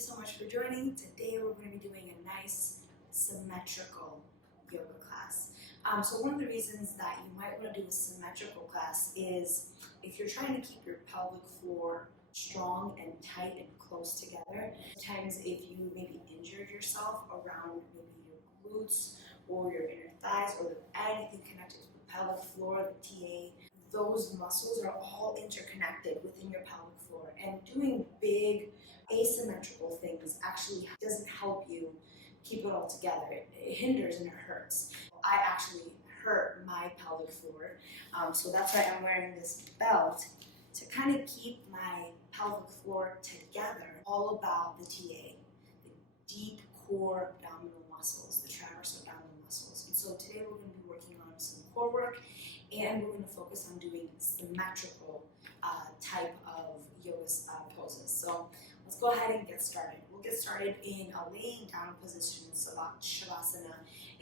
you so much for joining. Today we're going to be doing a nice symmetrical yoga class. So one of the reasons that you might want to do a symmetrical class is if you're trying to keep your pelvic floor strong and tight and close together. Sometimes if you maybe injured yourself around maybe your glutes or your inner thighs or anything connected to the pelvic floor, the TA, those muscles are all interconnected within your pelvic floor, and doing big asymmetrical things actually doesn't help you keep it all together. It hinders and it hurts. I actually hurt my pelvic floor, so that's why I'm wearing this belt to kind of keep my pelvic floor together. All about the TA, the deep core abdominal muscles, the transverse abdominal muscles. And so today we're going to be working on some core work, and we're going to focus on doing symmetrical type of yoga poses. So let's go ahead and get started. We'll get started in a laying down position in Shavasana.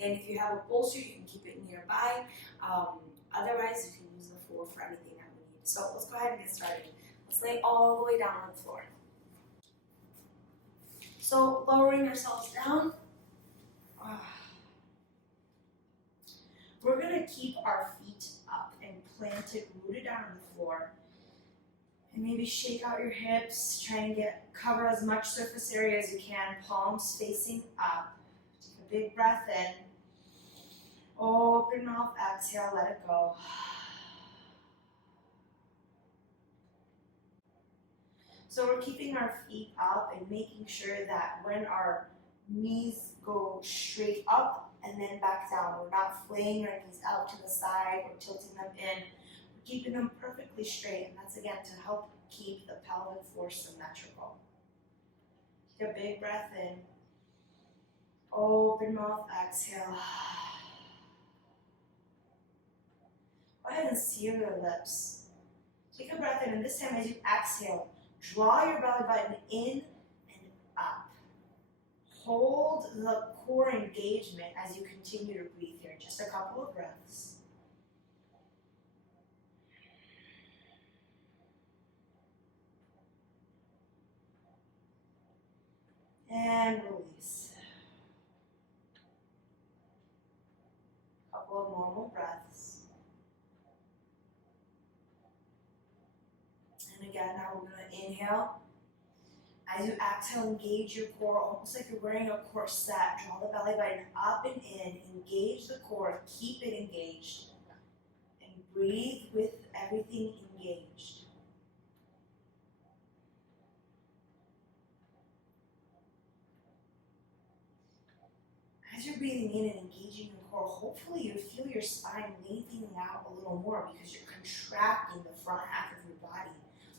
And if you have a bolster, you can keep it nearby. Otherwise, you can use the floor for anything that we need. So let's go ahead and get started. Let's lay all the way down on the floor. So lowering ourselves down. We're going to keep our feet up and planted, rooted down on the floor. And maybe shake out your hips. Try and cover as much surface area as you can. Palms facing up. Take a big breath in. Open mouth, exhale, let it go. So we're keeping our feet up and making sure that when our knees go straight up and then back down, we're not flaying our knees out to the side or tilting them in. We're keeping them perfectly straight, and that's again to help keep the pelvic floor symmetrical. Take a big breath in. Open mouth, exhale. Go ahead and seal your lips. Take a breath in, and this time as you exhale, draw your belly button in and up. Hold the core engagement as you continue to breathe here. Just a couple of breaths. And release. Couple of normal breaths. And again, now we're going to inhale. As you exhale, engage your core, almost like you're wearing a corset. Draw the belly button up and in. Engage the core. Keep it engaged. And breathe with everything engaged. As you're breathing in and engaging your core, hopefully you feel your spine lengthening out a little more because you're contracting the front half of your body.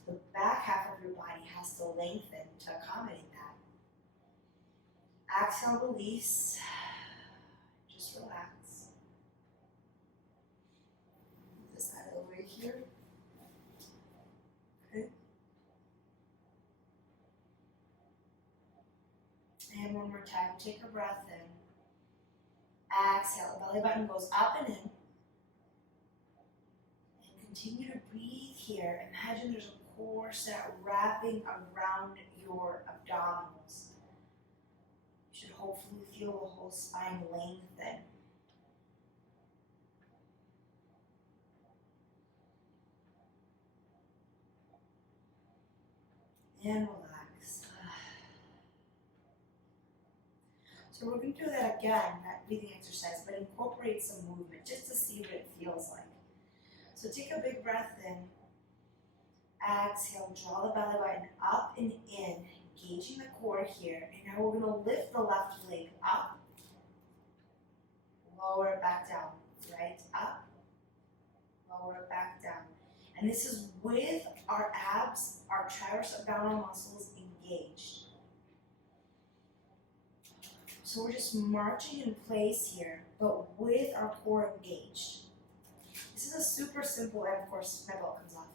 The back half of your body has to lengthen to accommodate that. Exhale, release. Just relax. Move this out of the way here. Okay. And one more time. Take a breath in. Exhale. Belly button goes up and in. And continue to breathe here. Imagine there's a corset wrapping around your abdominals. You should hopefully feel the whole spine lengthen. And relax. So we're going to do that again, that breathing exercise, but incorporate some movement just to see what it feels like. So take a big breath in. Exhale, draw the belly button up and in, engaging the core here. And now we're going to lift the left leg up, lower it back down, right up, lower it back down. And this is with our abs, our transverse abdominal muscles engaged. So we're just marching in place here, but with our core engaged. This is a super simple, and of course my belt comes off.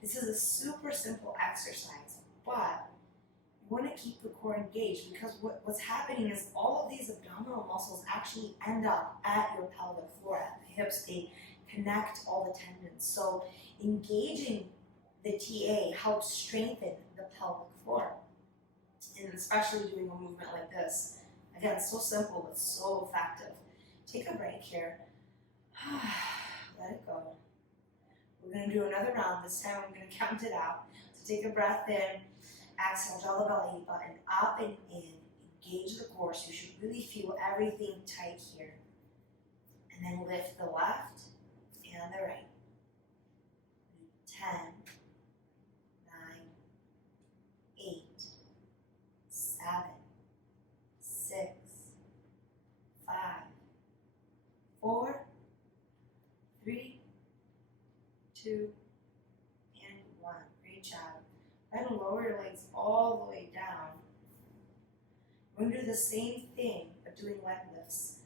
This is a super simple exercise, but you want to keep the core engaged because what's happening is all of these abdominal muscles actually end up at your pelvic floor, at the hips. They connect all the tendons. So engaging the TA helps strengthen the pelvic floor. And especially doing a movement like this. Again, it's so simple, but so effective. Take a break here. Let it go. We're going to do another round. This time I'm going to count it out. So take a breath in. Exhale, draw the belly button up and in. Engage the core, so you should really feel everything tight here. And then lift the left and the right. 10, 9, 8, 7, 6, 5, 4, 3, 2, and 1. Great job. Go ahead and lower your legs all the way down. We're going to do the same thing, but doing leg lifts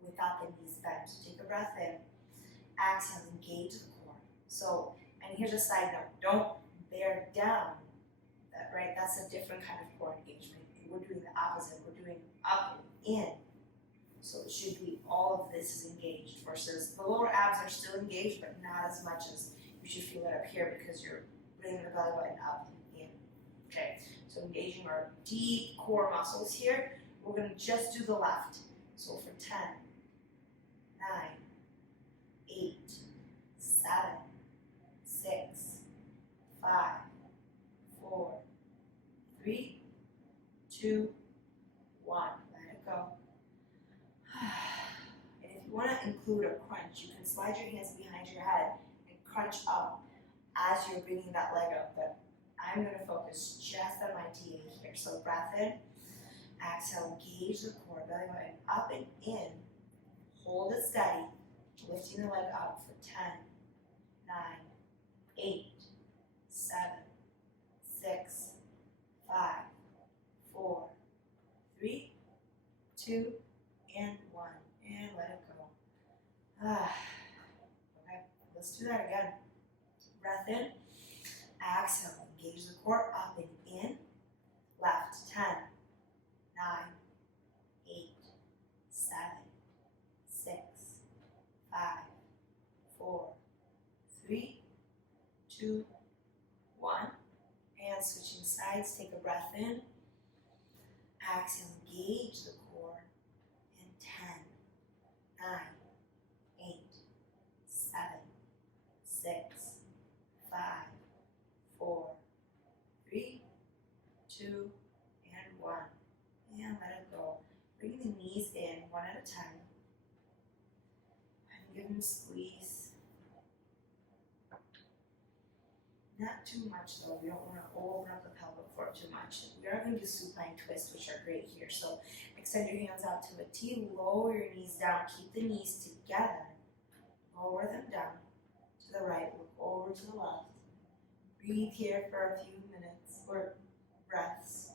without the knees bent. So take a breath in. Exhale, engage the core. So, and here's a side note, don't bear down. Right? That's a different kind of core engagement. We're doing the opposite. We're doing up and in. So it should be all of this is engaged versus the lower abs are still engaged, but not as much as you should feel it up here because you're bringing the belly button up and in. Okay, so engaging our deep core muscles here. We're going to just do the left. So for 10, 9, 8, 7, 6, 5, 4, 3, 2, 1. Let it go. And if you want to include a crunch, you can slide your hands behind your head and crunch up as you're bringing that leg up. But I'm going to focus just on my TA here. So breath in, exhale, engage the core, belly button up and in. Hold it steady, lifting the leg up for 10, 9, 8, 7, 6, 5, 4, 3, 2, and 1. And let it go. Okay, let's do that again. Breath in, exhale, engage the core, up and in. Left, 10, 9, 8, 7, 6, 5, 4, 3, 2, 1. And switching sides, take a breath in. Exhale, engage the core. And 10, 9, 8, 7, 6, 5, 4, 3, 2, and 1. And let it go. Bring the knees in one at a time. And give them a squeeze. Not too much though. We don't want to open up the pelvic floor too much. We are going to do supine twists, which are great here. So extend your hands out to a T. Lower your knees down. Keep the knees together. Lower them down to the right. Look over to the left. Breathe here for a few minutes or breaths.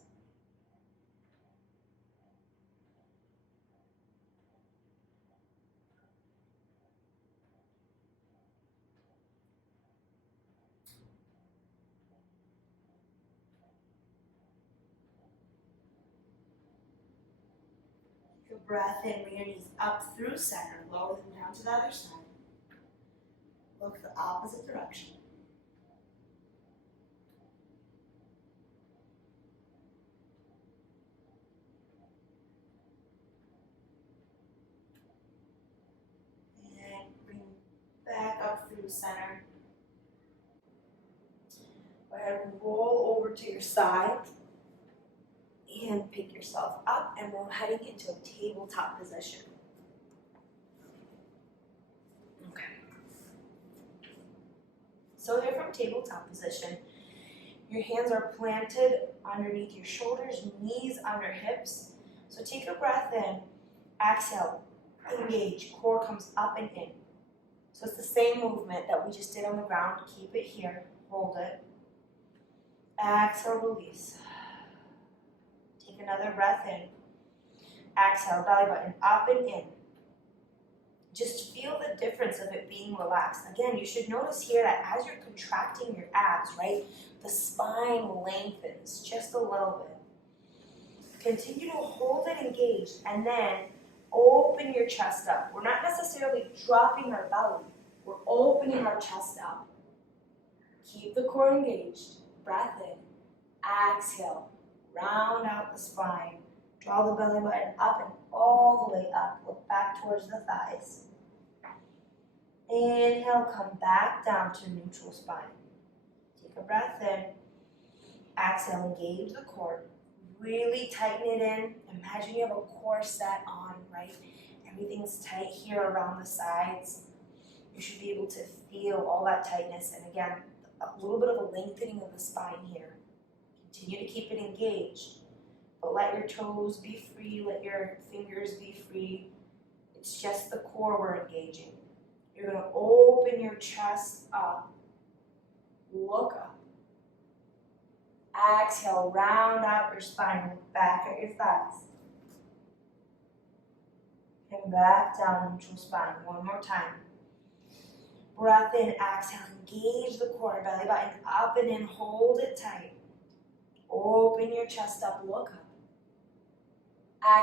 Take a breath in, bring your knees up through center, lower them down to the other side. Look the opposite direction. And bring back up through center. Go ahead and roll over to your side. And pick yourself up, and we're heading into a tabletop position. Okay. So here from tabletop position, your hands are planted underneath your shoulders, knees under hips. So take a breath in, exhale, engage, core comes up and in. So it's the same movement that we just did on the ground. Keep it here, hold it. Exhale, release. Take another breath in. Exhale, belly button up and in. Just feel the difference of it being relaxed. Again, you should notice here that as you're contracting your abs, right, the spine lengthens just a little bit. Continue to hold it engaged and then open your chest up. We're not necessarily dropping our belly. We're opening our chest up. Keep the core engaged. Breath in. Exhale. round out the spine. Draw the belly button up and all the way up. Look back towards the thighs. Inhale, come back down to neutral spine. Take a breath in. Exhale, engage the core. Really tighten it in. Imagine you have a corset on, right? Everything's tight here around the sides. You should be able to feel all that tightness. And again, a little bit of a lengthening of the spine here. Continue to keep it engaged. But let your toes be free. Let your fingers be free. It's just the core we're engaging. You're going to open your chest up. Look up. Exhale, round out your spine. Look back at your thighs. And back down, neutral spine. One more time. Breath in, exhale, engage the core, belly button up and in, hold it tight. Open your chest up, look up.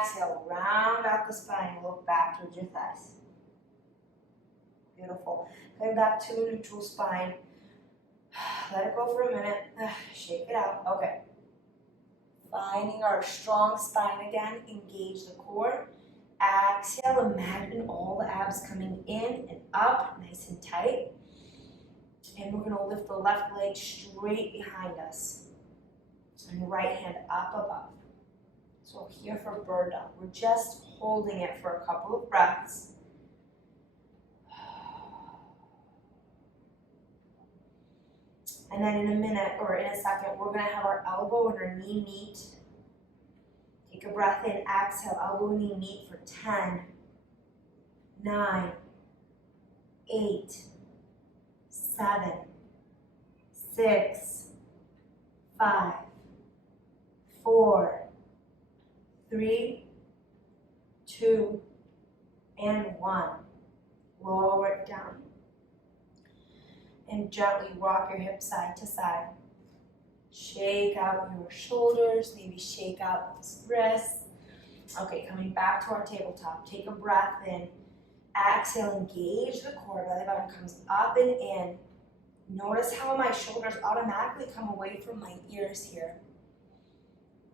Exhale, round out the spine, look back towards your thighs. Beautiful. Coming back to a neutral spine. Let it go for a minute. Shake it out. Okay. Finding our strong spine again. Engage the core. Exhale. Imagine all the abs coming in and up, nice and tight. And we're going to lift the left leg straight behind us. And the right hand up above. So here for bird dog. We're just holding it for a couple of breaths. And then in a minute or in a second, we're going to have our elbow and our knee meet. Take a breath in, exhale, elbow and knee meet for 10, 9, 8, 7, 6, 5, 4, 3, 2, and 1. Lower it down. And gently rock your hips side to side. Shake out your shoulders, maybe shake out those wrists. Okay, coming back to our tabletop. Take a breath in. Exhale, engage the core. Belly button comes up and in. Notice how my shoulders automatically come away from my ears here.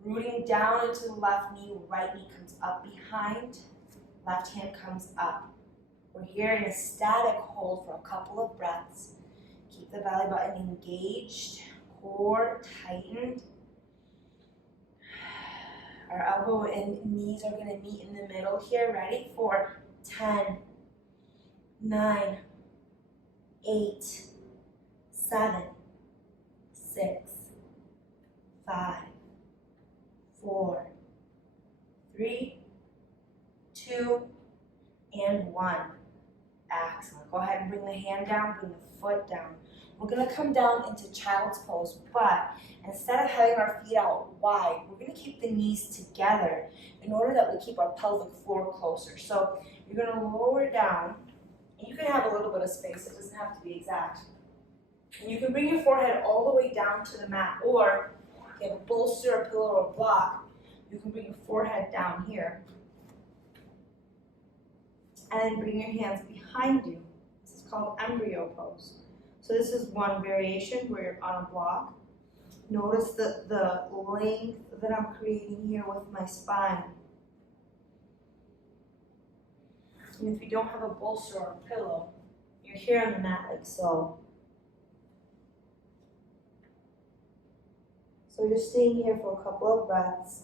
Rooting down into the left knee, right knee comes up behind. Left hand comes up. We're here in a static hold for a couple of breaths. Keep the belly button engaged, core tightened. Our elbow and knees are going to meet in the middle here. Ready? For 10, 9, 8, 7, 6, 5, 4, 3, 2, and 1. Excellent. Go ahead and bring the hand down, bring the foot down. We're going to come down into child's pose, but instead of having our feet out wide, we're going to keep the knees together in order that we keep our pelvic floor closer. So you're going to lower down, and you can have a little bit of space. It doesn't have to be exact. And you can bring your forehead all the way down to the mat, or if you have a bolster, a pillow, or a block, you can bring your forehead down here. And bring your hands behind you. This is called embryo pose. So this is one variation where you're on a block. Notice the length that I'm creating here with my spine. And if you don't have a bolster or a pillow, you're here on the mat like so. So you're staying here for a couple of breaths.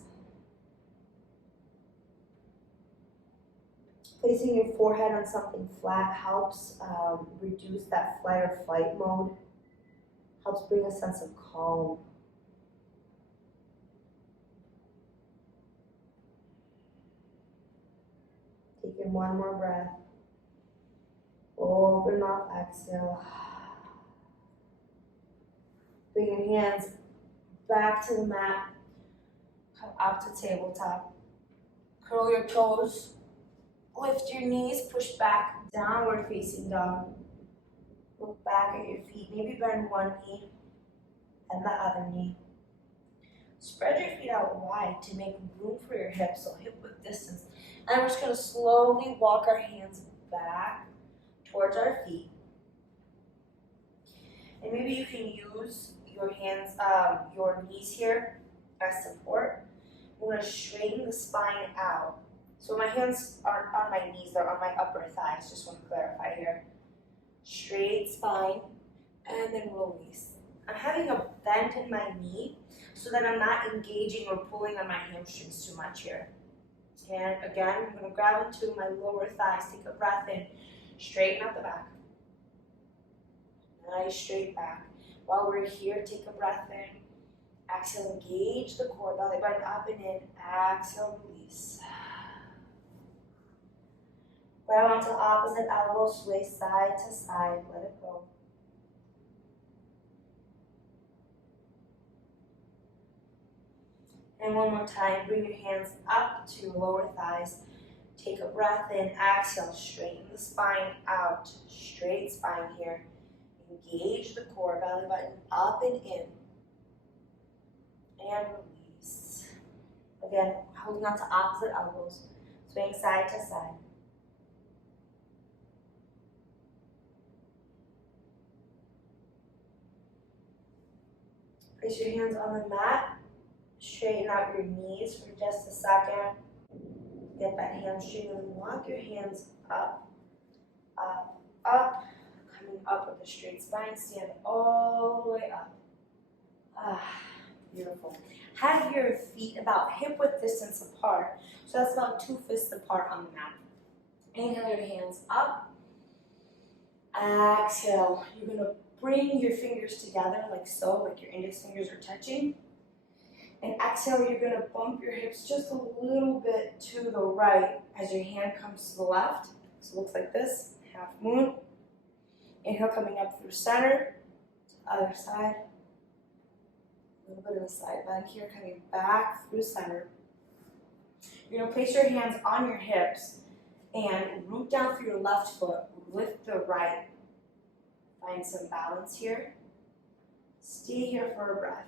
Placing your forehead on something flat helps reduce that flight or flight mode. Helps bring a sense of calm. Take in one more breath. Open up, exhale. Bring your hands back to the mat. Come up to tabletop. Curl your toes. Lift your knees, push back, downward facing dog. Look back at your feet. Maybe bend one knee and the other knee. Spread your feet out wide to make room for your hips, so hip width distance. And we're just going to slowly walk our hands back towards our feet. And maybe you can use your hands, your knees here as support. I'm going to straighten the spine out. So my hands aren't on my knees, they're on my upper thighs. Just want to clarify here. Straight spine, and then release. I'm having a bend in my knee so that I'm not engaging or pulling on my hamstrings too much here. And again, I'm going to grab onto my lower thighs, take a breath in, straighten out the back. Nice straight back. While we're here, take a breath in. Exhale, engage the core, belly button up and in. Exhale, release. Grab onto opposite elbow, sway side to side, let it go. And one more time, bring your hands up to your lower thighs. Take a breath in, exhale, straighten the spine out. Straight spine here. Engage the core, belly button up and in. And release. Again, holding on to opposite elbows, swaying side to side. Place your hands on the mat. Straighten out your knees for just a second. Get that hamstring and walk your hands up, up, up. Coming up with a straight spine. Stand all the way up. Beautiful. Have your feet about hip width distance apart. So that's about 2 fists apart on the mat. Inhale your hands up. Exhale. You're going to bring your fingers together like so, like your index fingers are touching. And exhale, you're going to bump your hips just a little bit to the right as your hand comes to the left. So it looks like this, half moon. Inhale, coming up through center, to the other side. A little bit of a side bend here, coming back through center. You're going to place your hands on your hips and root down through your left foot, lift the right. Find some balance here. Stay here for a breath.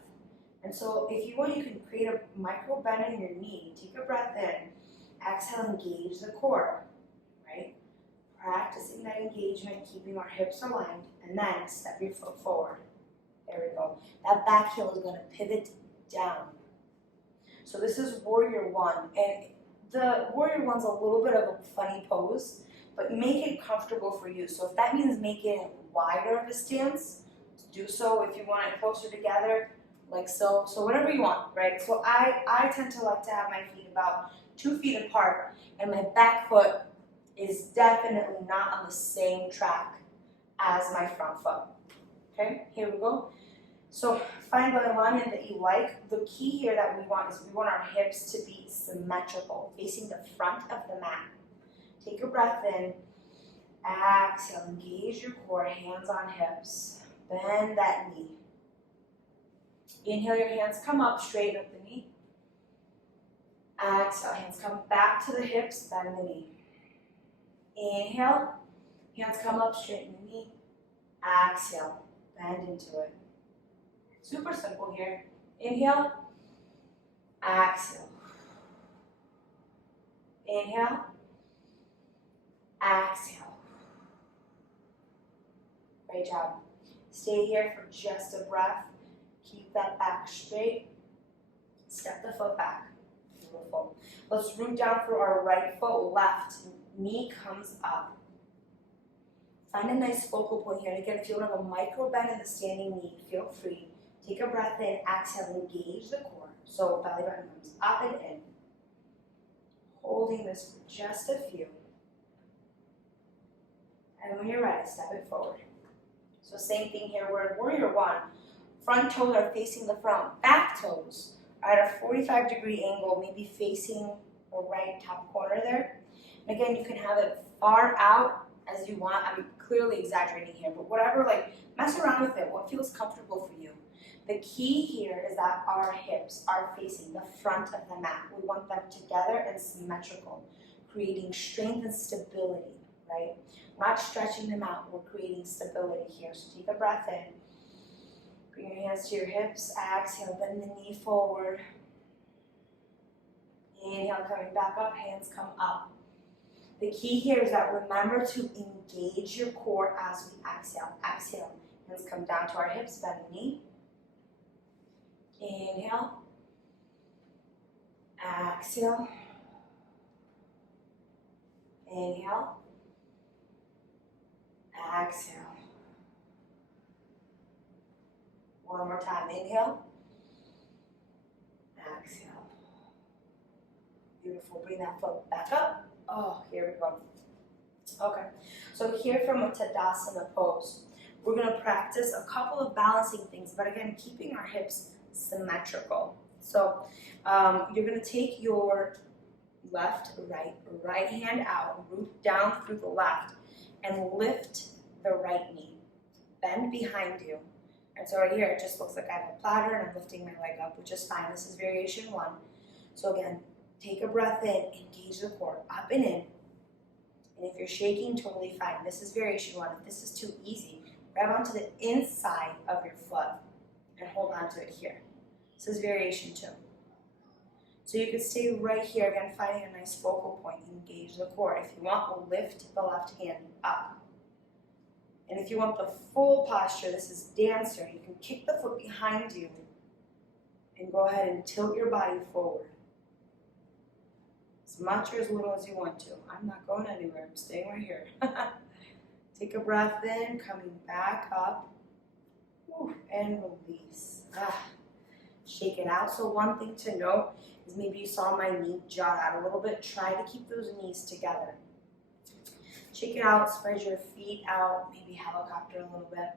And so if you want, you can create a micro bend in your knee. Take a breath in. Exhale, engage the core, right? Practicing that engagement, keeping our hips aligned, and then step your foot forward. There we go. That back heel is going to pivot down. So this is Warrior One. And the Warrior One's a little bit of a funny pose, but make it comfortable for you. So if that means making it wider of a stance, do so. If you want it closer together, like so. So whatever you want, right? So I tend to like to have my feet about 2 feet apart, and my back foot is definitely not on the same track as my front foot. Okay, here we go. So find the alignment that you like. The key here that we want is we want our hips to be symmetrical, facing the front of the mat. Take a breath in. Exhale, engage your core, hands on hips. Bend that knee. Inhale, your hands come up, straighten up the knee. Exhale, hands come back to the hips, bend the knee. Inhale, hands come up, straighten the knee. Exhale, bend into it. Super simple here. Inhale, exhale. Inhale, exhale. Great job. Stay here for just a breath. Keep that back straight. Step the foot back. Beautiful. Let's root down through our right foot, left knee comes up. Find a nice focal point here. And again, if you want to have a micro bend in the standing knee, feel free. Take a breath in, exhale, engage the core. So belly button comes up and in. Holding this for just a few. And when you're ready, step it forward. So same thing here, we're in Warrior One. Front toes are facing the front. Back toes are at a 45-degree angle, maybe facing the right top corner there. And again, you can have it far out as you want. I'm clearly exaggerating here, but whatever, like, mess around with it, what feels comfortable for you. The key here is that our hips are facing the front of the mat. We want them together and symmetrical, creating strength and stability, right? We're not stretching them out, we're creating stability here. So take a breath in. Bring your hands to your hips. Exhale, bend the knee forward. Inhale, coming back up, hands come up. The key here is that remember to engage your core as we exhale. Exhale, hands come down to our hips, bend the knee. Inhale. Exhale. Inhale. Exhale. One more time. Inhale. Exhale. Beautiful. Bring that foot back up. Oh, here we go. Okay. So here from a Tadasana pose, we're going to practice a couple of balancing things, but again, keeping our hips symmetrical. So you're going to take your left, right hand out, root down through the left, and lift the right knee. Bend behind you. And so right here, it just looks like I have a platter and I'm lifting my leg up, which is fine. This is variation 1. So again, take a breath in, engage the core, up and in. And if you're shaking, totally fine. This is variation 1. If this is too easy, grab onto the inside of your foot and hold onto it here. This is variation 2. So you can stay right here, again, finding a nice focal point. Engage the core. If you want, we'll lift the left hand up. And if you want the full posture, this is dancer. You can kick the foot behind you and go ahead and tilt your body forward. As much or as little as you want to. I'm not going anywhere. I'm staying right here. Take a breath in, coming back up. And release. Shake it out. So one thing to note is maybe you saw my knee jut out a little bit. Try to keep those knees together. Shake it out, spread your feet out, maybe helicopter a little bit.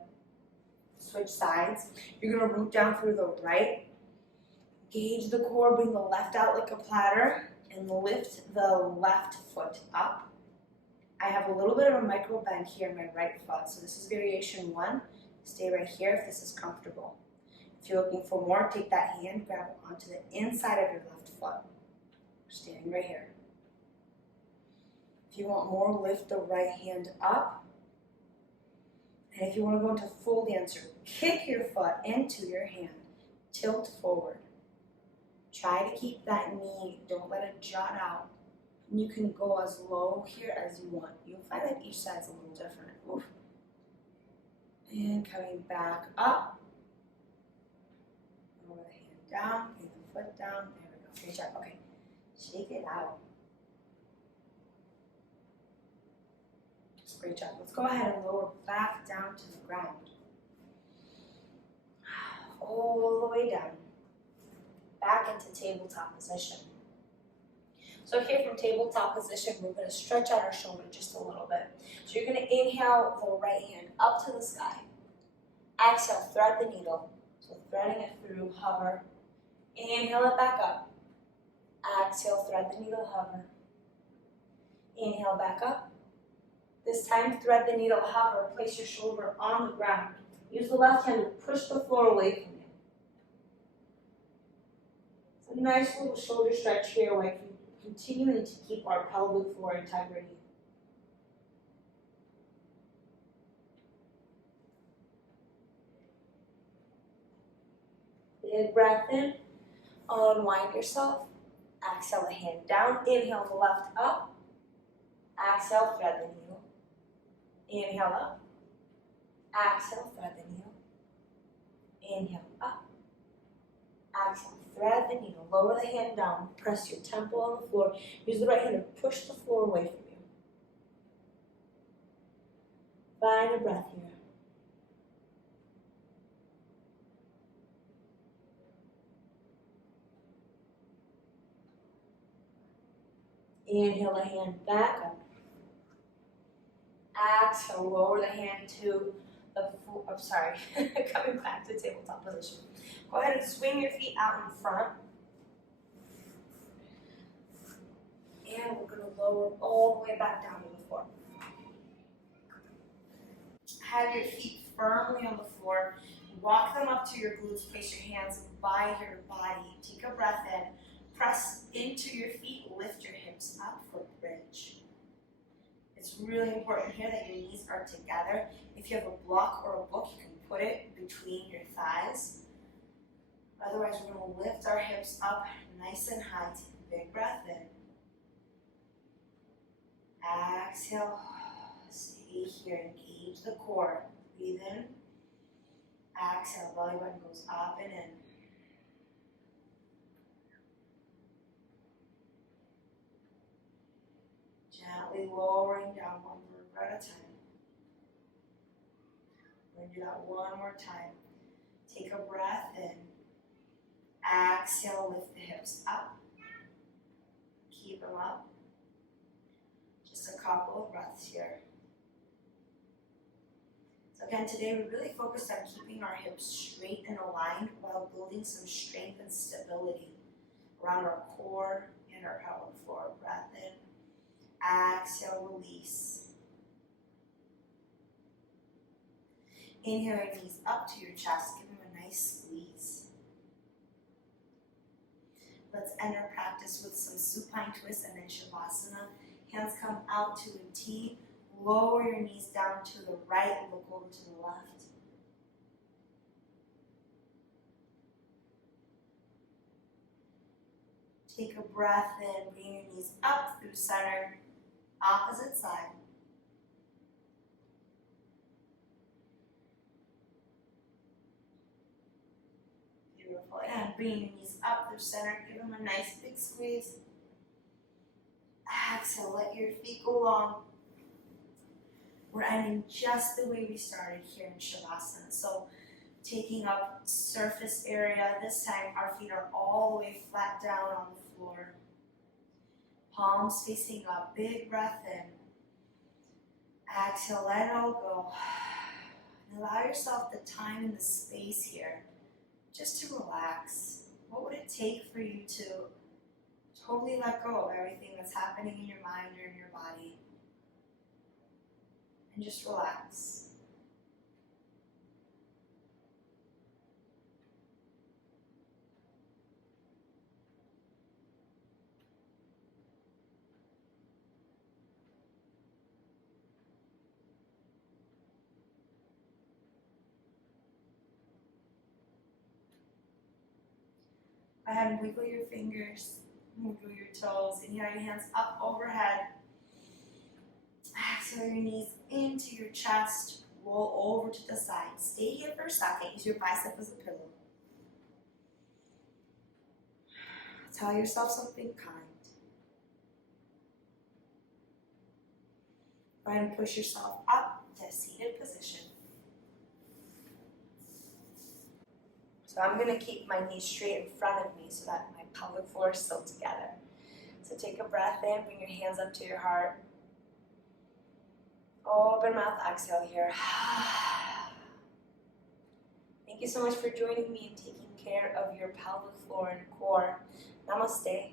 Switch sides. You're going to root down through the right. Engage the core, bring the left out like a platter, and lift the left foot up. I have a little bit of a micro bend here in my right foot, so this is variation 1. Stay right here if this is comfortable. If you're looking for more, take that hand, grab it onto the inside of your left foot. Standing right here. If you want more, lift the right hand up. And if you want to go into full dancer, kick your foot into your hand. Tilt forward. Try to keep that knee, don't let it jut out. And you can go as low here as you want. You'll find that each side's a little different. Oof. And coming back up. Lower the hand down, bring the foot down. There we go. Great job. Okay. Shake it out. Great job. Let's go ahead and lower back down to the ground. All the way down. Back into tabletop position. So here from tabletop position, we're going to stretch out our shoulder just a little bit. So you're going to inhale the right hand up to the sky. Exhale, thread the needle. So threading it through, hover. Inhale it back up. Exhale, thread the needle, hover. Inhale back up. This time, thread the needle, hover, place your shoulder on the ground. Use the left hand to push the floor away from you. It's a nice little shoulder stretch here while continuing to keep our pelvic floor integrity. Big breath in, unwind yourself. Exhale the hand down, inhale the left up. Exhale, thread the needle. Inhale up. Exhale, thread the needle. Inhale up. Exhale, thread the needle. Lower the hand down. Press your temple on the floor. Use the right hand to push the floor away from you. Find a breath here. Inhale the hand back up. Exhale, lower the hand to the floor. I'm sorry, coming back to tabletop position. Go ahead and swing your feet out in front. And we're going to lower all the way back down to the floor. Have your feet firmly on the floor. Walk them up to your glutes. Place your hands by your body. Take a breath in. Press into your feet. Lift your hips up for bridge. It's really important here that your knees are together. If you have a block or a book, you can put it between your thighs. Otherwise, we're going to lift our hips up nice and high. Take a big breath in. Exhale. Stay here. Engage the core. Breathe in. Exhale. Belly button goes up and in. Gently lowering down one vertebra at a time. We're going to do that one more time. Take a breath in. Exhale, lift the hips up. Keep them up. Just a couple of breaths here. So again, today we really focused on keeping our hips straight and aligned while building some strength and stability around our core and our pelvic floor. Breath in. Exhale, release. Inhale your knees up to your chest. Give them a nice squeeze. Let's end our practice with some supine twists and then shavasana. Hands come out to a T. Lower your knees down to the right. Look over to the left. Take a breath in. Bring your knees up through center. Opposite side. Beautiful. And bring your knees up through center. Give them a nice big squeeze. Exhale. Let your feet go long. We're ending just the way we started here in Shavasana. So taking up surface area. This time our feet are all the way flat down on the floor. Palms facing up. Big breath in. Exhale, let it all go. And allow yourself the time and the space here just to relax. What would it take for you to totally let go of everything that's happening in your mind or in your body? And just relax. Go ahead and wiggle your fingers, wiggle your toes, inhale your hands up overhead. Exhale your knees into your chest, roll over to the side. Stay here for a second, use your bicep as a pillow. Tell yourself something kind. Go ahead and push yourself up to a seated position. So I'm going to keep my knees straight in front of me so that my pelvic floor is still together. So take a breath in, bring your hands up to your heart. Open mouth, exhale here. Thank you so much for joining me in taking care of your pelvic floor and core. Namaste.